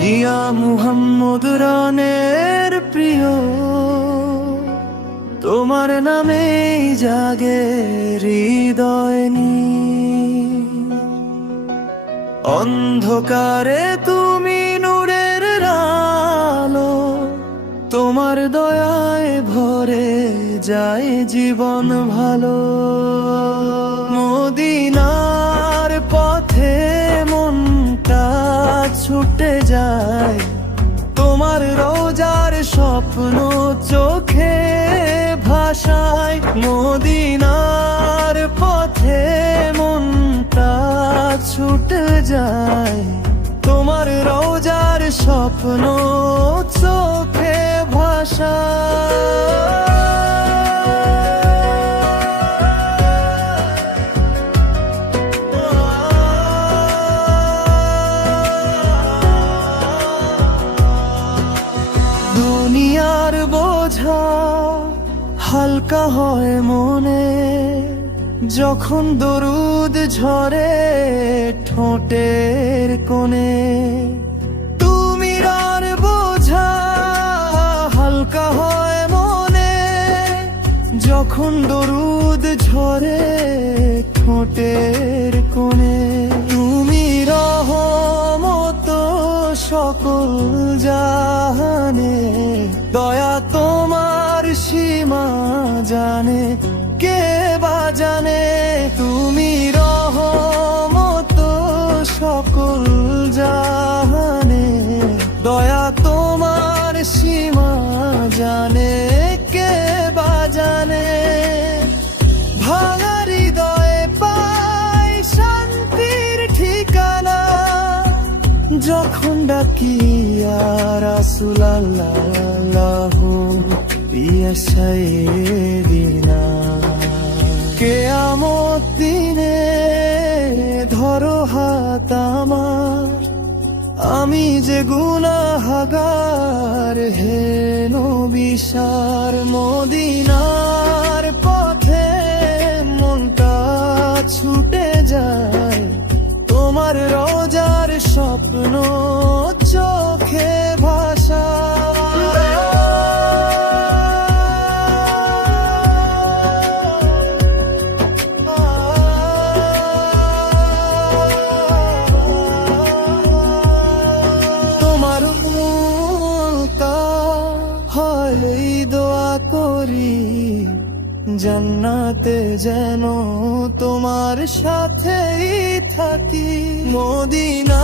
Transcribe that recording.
নিয়া মুহাম্মদ রানের প্রিয়, তোমার নামে জাগে হৃদয় নীল। অন্ধকারে তুমি নূরের আলো, তোমার দয়ায় ভরে যায় জীবন ভালো। মদিনার পথে মনটা ছুটে যায়, তোমার রোজার স্বপ্ন চোখে ভাষায়। মদিনার পথে মনটা ছুটে যায়, তোমার রোজার স্বপ্ন চোখে ভাষায়। দুনিয়ার বোঝা হালকা হয় মনে, যখন দরুদ ঝরে ঠোঁটের কোণে। তুমি আর বোঝা হালকা হয় মনে, যখন দরুদ ঝরে ঠোঁটের কোণে। তুমি রহমত সকল জাহানে, দয়া তোমার সীমা জানে কে বা জানে। তুমি রহমত সকল জাহানে, দয়া তোমার সীমা জানে কে বা জানে। ভাঙা হৃদয়ে পাই শান্তির ঠিকানা, যখন ডাকি ইয়া রাসূলুল্লাহ ইয়া সাইয়্যিদিনা। কিয়ামত দিনে ধরো হাত আমার, আমি যে গুনাহগার হে নবী সার। মদিনার পথে মনটা ছুটে যায়, তোমার রোজার স্বপ্ন চোখে ভাষায়। তোমার উল্টা হয় এই দোয়া করি, জান্নাতে যেন তোমার সাথেই থাকি। মদিনা